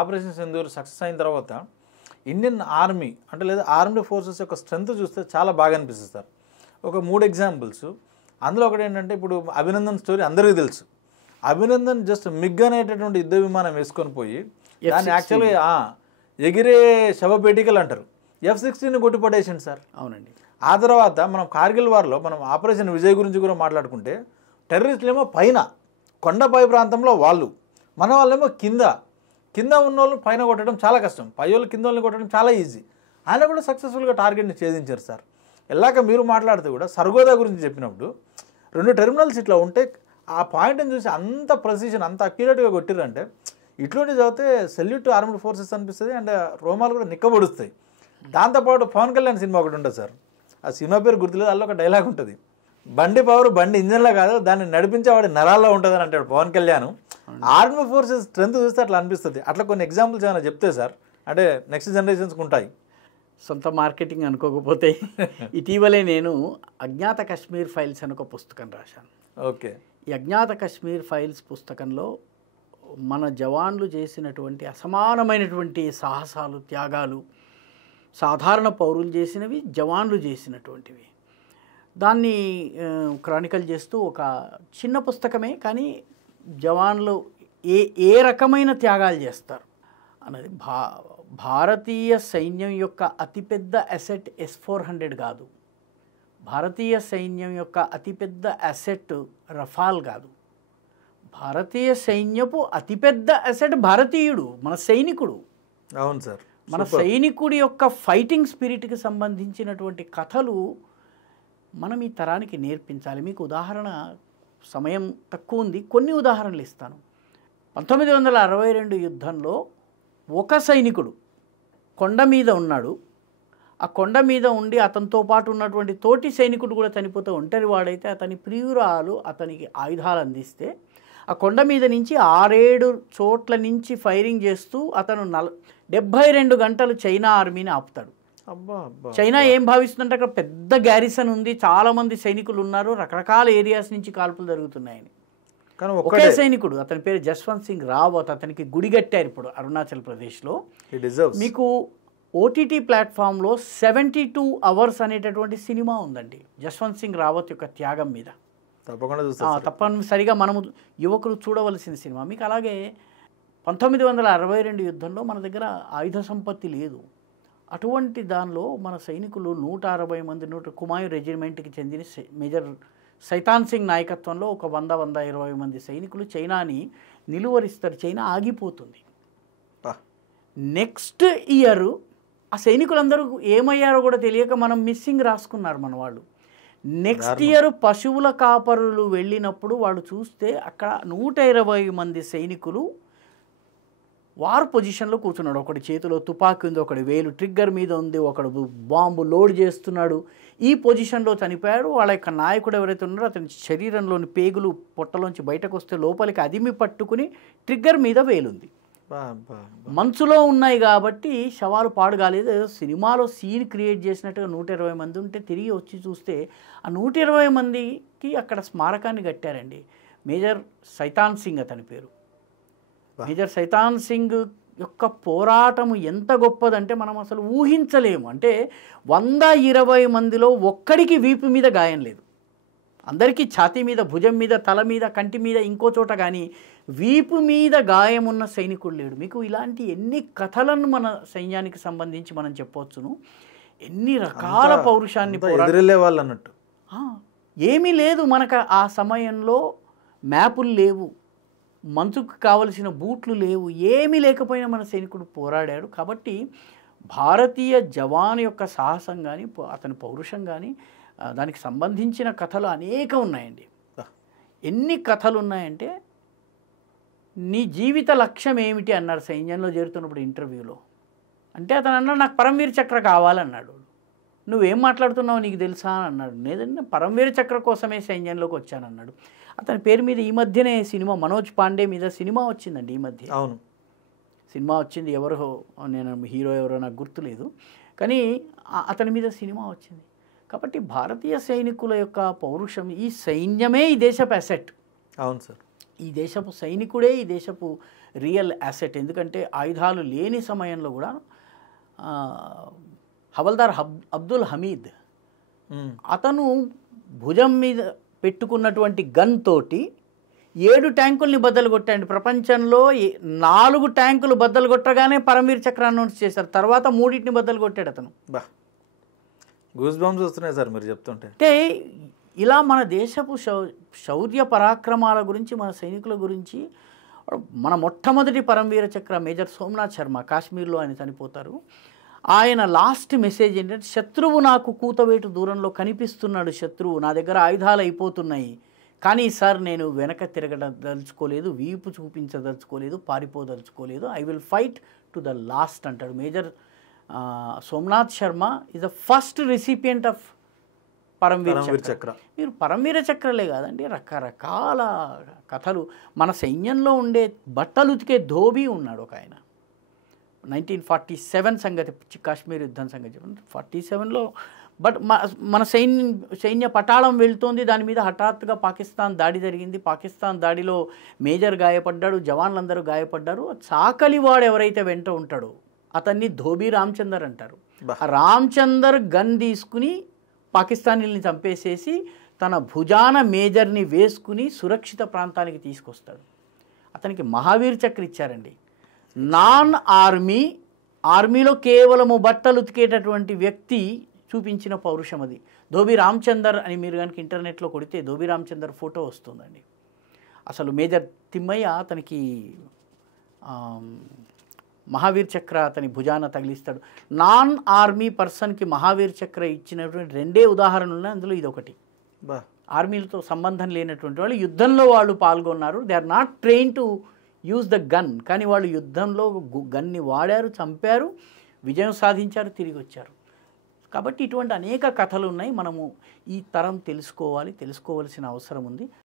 Operation Sindoor success అయిన తర్వాత Indian army అంటే లేదా ఆర్మీ ఫోర్సెస్ యొక్క స్ట్రెంత్ చూస్తే చాలా బాగా అనిపిస్తుంది సార్. ఒక 3 ఎగ్జాంపుల్స్. అందులో ఒకటి ఏంటంటే ఇప్పుడు అభినందన్ స్టోరీ అందరికీ తెలుసు. అభినందన్ జస్ట్ మిగ్ అనేటటువంటి యుద్ధ విమానం వేసుకొని పోయి దాన్ని యాక్చువల్గా ఎగిరే శవపేటికలు అంటారు, F-16 కొట్టిపడేసింది సార్. అవునండి. ఆ తర్వాత మనం కార్గిల్ వార్లో మనం ఆపరేషన్ విజయ్ గురించి కూడా మాట్లాడుకుంటే టెర్రరిస్టులేమో పైన కొండపై ప్రాంతంలో వాళ్ళు, మన వాళ్ళేమో కింద ఉన్న వాళ్ళని పైన కొట్టడం చాలా కష్టం, పై వాళ్ళు కింద వాళ్ళని కొట్టడం చాలా ఈజీ. ఆయన కూడా సక్సెస్ఫుల్గా టార్గెట్ని ఛేదించారు సార్. ఎలాగ మీరు మాట్లాడుతూ కూడా సర్గోదా గురించి చెప్పినప్పుడు 2 టెర్మినల్స్ ఇట్లా ఉంటే ఆ పాయింట్ని చూసి అంత ప్రెసిషన్ అంత అక్యురేట్గా కొట్టిరంటే ఇట్లాంటి చదివితే సెల్యూట్ ఆర్మ్డ్ ఫోర్సెస్ అనిపిస్తుంది. అండ్ రోమాలు కూడా నిక్కబడుస్తాయి. దాంతోపాటు పవన్ కళ్యాణ్ సినిమా ఒకటి ఉంటుంది సార్, ఆ సినిమా పేరు గుర్తులేదు, అందులో ఒక డైలాగ్ ఉంటుంది, బండి పవర్ బండి ఇంజన్లో కాదు దాన్ని నడిపించేవాడి నరాల్లో ఉంటుంది అని అంటాడు Pawan Kalyan. Army forces strength చూస్తే అట్లా అనిపిస్తుంది. అట్లా కొన్ని ఎగ్జాంపుల్స్ ఏమైనా చెప్తే సార్ అంటే నెక్స్ట్ జనరేషన్స్కి ఉంటాయి. సొంత మార్కెటింగ్ అనుకోకపోతే ఇటీవలే నేను అజ్ఞాత కశ్మీర్ ఫైల్స్ అని ఒక పుస్తకం రాశాను. ఓకే. ఈ అజ్ఞాత కశ్మీర్ ఫైల్స్ పుస్తకంలో మన జవాన్లు చేసినటువంటి అసమానమైనటువంటి సాహసాలు, త్యాగాలు, సాధారణ పౌరులు చేసినవి, జవాన్లు చేసినటువంటివి, దాన్ని క్రానికల్ చేస్తూ ఒక చిన్న పుస్తకమే కానీ జవాన్లు ఏ రకమైన త్యాగాలు చేస్తారు అన్నది. భారతీయ సైన్యం యొక్క అతిపెద్ద అసెట్ S-400 కాదు, భారతీయ సైన్యం యొక్క అతిపెద్ద అసెట్ రఫాల్ కాదు, భారతీయ సైన్యపు అతిపెద్ద అసెట్ భారతీయుడు, మన సైనికుడు. అవును సార్. మన సైనికుడి యొక్క ఫైటింగ్ స్పిరిట్కి సంబంధించినటువంటి కథలు మనం ఈ తరానికి నేర్పించాలి. మీకు ఉదాహరణ, సమయం తక్కువ ఉంది, కొన్ని ఉదాహరణలు ఇస్తాను. 1962 యుద్ధంలో ఒక సైనికుడు కొండ మీద ఉన్నాడు. ఆ కొండ మీద ఉండి అతనితో పాటు ఉన్నటువంటి తోటి సైనికుడు కూడా చనిపోతే ఒంటరి వాడైతే అతని ప్రియురాలు అతనికి ఆయుధాలు అందిస్తే ఆ కొండ మీద నుంచి 6-7 చోట్ల నుంచి ఫైరింగ్ చేస్తూ అతను 72 గంటలు చైనా ఆర్మీని ఆపుతాడు. చైనా ఏం భావిస్తుందంటే అక్కడ పెద్ద గ్యారిసన్ ఉంది, చాలామంది సైనికులు ఉన్నారు, రకరకాల ఏరియాస్ నుంచి కాల్పులు జరుగుతున్నాయని. ఒకే సైనికుడు, అతని పేరు జస్వంత్ సింగ్ రావత్, అతనికి గుడి కట్టారు ఇప్పుడు అరుణాచల్ ప్రదేశ్లో. మీకు OTT ప్లాట్ఫామ్లో 72 అవర్స్ అనేటటువంటి సినిమా ఉందండి జస్వంత్ సింగ్ రావత్ యొక్క త్యాగం మీద. తప్పనిసరిగా మనము యువకులు చూడవలసిన సినిమా. మీకు అలాగే 1962 యుద్ధంలో మన దగ్గర ఆయుధ సంపత్తి లేదు. అటువంటి దానిలో మన సైనికులు 160 మంది కుమాయు రెజిమెంట్కి చెందిన మేజర్ సైతాన్ సింగ్ నాయకత్వంలో ఒక 100-120 మంది సైనికులు చైనాని నిలువరిస్తారు. చైనా ఆగిపోతుంది. నెక్స్ట్ ఇయర్ ఆ సైనికులందరూ ఏమయ్యారో కూడా తెలియక మనం మిస్సింగ్ రాసుకున్నారు మన వాళ్ళు. నెక్స్ట్ ఇయర్ పశువుల కాపరులు వెళ్ళినప్పుడు వాడు చూస్తే అక్కడ 120 మంది సైనికులు వార్ పొజిషన్లో కూర్చున్నాడు. ఒకటి చేతిలో తుపాకీ ఉంది, ఒకటి వేలు ట్రిగ్గర్ మీద ఉంది, ఒకడు బాంబు లోడ్ చేస్తున్నాడు. ఈ పొజిషన్లో చనిపోయాడు. వాళ్ళ యొక్క నాయకుడు ఎవరైతే ఉన్నారో అతని శరీరంలోని పేగులు పొట్టలోంచి బయటకు వస్తే లోపలికి అదిమి పట్టుకుని ట్రిగ్గర్ మీద వేలుంది. మంచులో ఉన్నాయి కాబట్టి శవాలు పాడు కాలేదు. ఏదో సినిమాలో సీన్ క్రియేట్ చేసినట్టుగా 120 మంది ఉంటే తిరిగి వచ్చి చూస్తే ఆ 120 మందికి అక్కడ స్మారకాన్ని కట్టారండి. మేజర్ సైతాన్ సింగ్ అతని పేరు. మేజర్ సైతాన్ సింగ్ యొక్క పోరాటము ఎంత గొప్పదంటే మనం అసలు ఊహించలేము. అంటే 120 మందిలో ఒక్కడికి వీపు మీద గాయం లేదు. అందరికీ ఛాతీ మీద, భుజం మీద, తల మీద, కంటి మీద, ఇంకో చోట కానీ వీపు మీద గాయం ఉన్న సైనికుడు లేడు. మీకు ఇలాంటి ఎన్ని కథలను మన సైన్యానికి సంబంధించి మనం చెప్పవచ్చును. ఎన్ని రకాల పౌరుషాన్ని వాళ్ళు అన్నట్టు ఏమీ లేదు మనకు. ఆ సమయంలో మ్యాపులు లేవు, మంచుకు కావలసిన బూట్లు లేవు, ఏమీ లేకపోయినా మన సైనికుడు పోరాడాడు. కాబట్టి భారతీయ జవాను యొక్క సాహసం కానీ అతని పౌరుషం కానీ దానికి సంబంధించిన కథలు అనేకం ఉన్నాయండి. ఎన్ని కథలు ఉన్నాయంటే, నీ జీవిత లక్ష్యం ఏమిటి అన్నాడు సైన్యంలో చేరుతున్నప్పుడు ఇంటర్వ్యూలో. అంటే అతను అన్నాడు నాకు పరమవీర చక్ర కావాలన్నాడు. నువ్వేం మాట్లాడుతున్నావు నీకు తెలుసా అని అన్నాడు. లేదంటే పరమవీర చక్ర కోసమే సైన్యంలోకి వచ్చానన్నాడు. అతని పేరు మీద ఈ మధ్యనే సినిమా, మనోజ్ పాండే మీద సినిమా వచ్చిందండి ఈ మధ్య. అవును, సినిమా వచ్చింది. ఎవరో నేను హీరో ఎవరో నాకు గుర్తులేదు, కానీ అతని మీద సినిమా వచ్చింది. కాబట్టి భారతీయ సైనికుల యొక్క పౌరుషం, ఈ సైన్యమే ఈ దేశపు అసెట్. అవును సార్. ఈ దేశపు సైనికుడే ఈ దేశపు రియల్ యాసెట్. ఎందుకంటే ఆయుధాలు లేని సమయంలో కూడా హవల్దార్ అబ్దుల్ హమీద్ అతను భుజం మీద పెట్టుకున్నటువంటి గన్ తోటి 7 ట్యాంకుల్ని బద్దలు కొట్టాడు. ప్రపంచంలో 4 ట్యాంకులు బద్దలు కొట్టగానే పరమవీర్ చక్ర అనౌన్స్ చేశారు. తర్వాత 3ని బద్దలు కొట్టాడు అతను. బా గూస్ బంప్స్ వస్తున్నాయి సార్ మీరు చెప్తుంటే. అంటే ఇలా మన దేశపు శౌర్య పరాక్రమాల గురించి, మన సైనికుల గురించి, మన మొట్టమొదటి పరమవీర చక్ర మేజర్ సోమనాథ్ శర్మ, కాశ్మీర్లో ఆయన చనిపోతారు. ఆయన లాస్ట్ మెసేజ్ ఏంటంటే, శత్రువు నాకు కూతవేటు దూరంలో కనిపిస్తున్నాడు, శత్రువు నా దగ్గర ఆయుధాలు అయిపోతున్నాయి, కానీ సార్ నేను వెనక తిరగదలుచుకోలేదు, వీపు చూపించదలుచుకోలేదు, పారిపోదలుచుకోలేదు, I will fight to the last అంటాడు. Major Somnath Sharma is the first recipient of Paramvir Chakra. మీరు పరమవీర చక్రలే కాదండి, రకరకాల కథలు. మన సైన్యంలో ఉండే బట్టలు ఉతికే ధోబీ ఉన్నాడు ఒక ఆయన. 1947 సంగతి, కాశ్మీర్ యుద్ధం సంగతి 47లో. బట్ మన సైన్య పటాళం వెళ్తోంది, దాని మీద హఠాత్తుగా పాకిస్తాన్ దాడి జరిగింది. పాకిస్తాన్ దాడిలో మేజర్ గాయపడ్డాడు, జవాన్లందరూ గాయపడ్డారు. చాకలివాడు ఎవరైతే వెంట ఉంటాడో అతన్ని ధోబీ రామచందర్ అంటారు. ఆ రామచందర్ గన్ తీసుకుని పాకిస్తానీల్ని చంపేసేసి తన భుజాన మేజర్ని వేసుకుని సురక్షిత ప్రాంతానికి తీసుకొస్తాడు. అతనికి మహావీర్ చక్ర ఇచ్చారండి. నాన్ ఆర్మీలో కేవలము బట్టలు ఉతికేటటువంటి వ్యక్తి చూపించిన పౌరుషం అది. ధోబీ రామచందర్ అని మీరు కనుక ఇంటర్నెట్లో కొడితే ధోబీ రామచందర్ ఫోటో వస్తుందండి. అసలు మేజర్ తిమ్మయ్య అతనికి మహావీర్ చక్ర అతని భుజాన తగిలిస్తాడు. నాన్ ఆర్మీ పర్సన్కి మహావీర్ చక్ర ఇచ్చినటువంటి 2 ఉదాహరణలు ఉన్నాయి, అందులో ఇదొకటి. ఆర్మీలతో సంబంధం లేనటువంటి వాళ్ళు యుద్ధంలో వాళ్ళు పాల్గొన్నారు. They are not train to use the gun, కానీ వాళ్ళు యుద్ధంలో గన్ని వాడారు, చంపారు, విజయం సాధించారు, తిరిగి వచ్చారు. కాబట్టి ఇటువంటి అనేక కథలు ఉన్నాయి. మనము ఈ తరం తెలుసుకోవాల్సిన అవసరం ఉంది.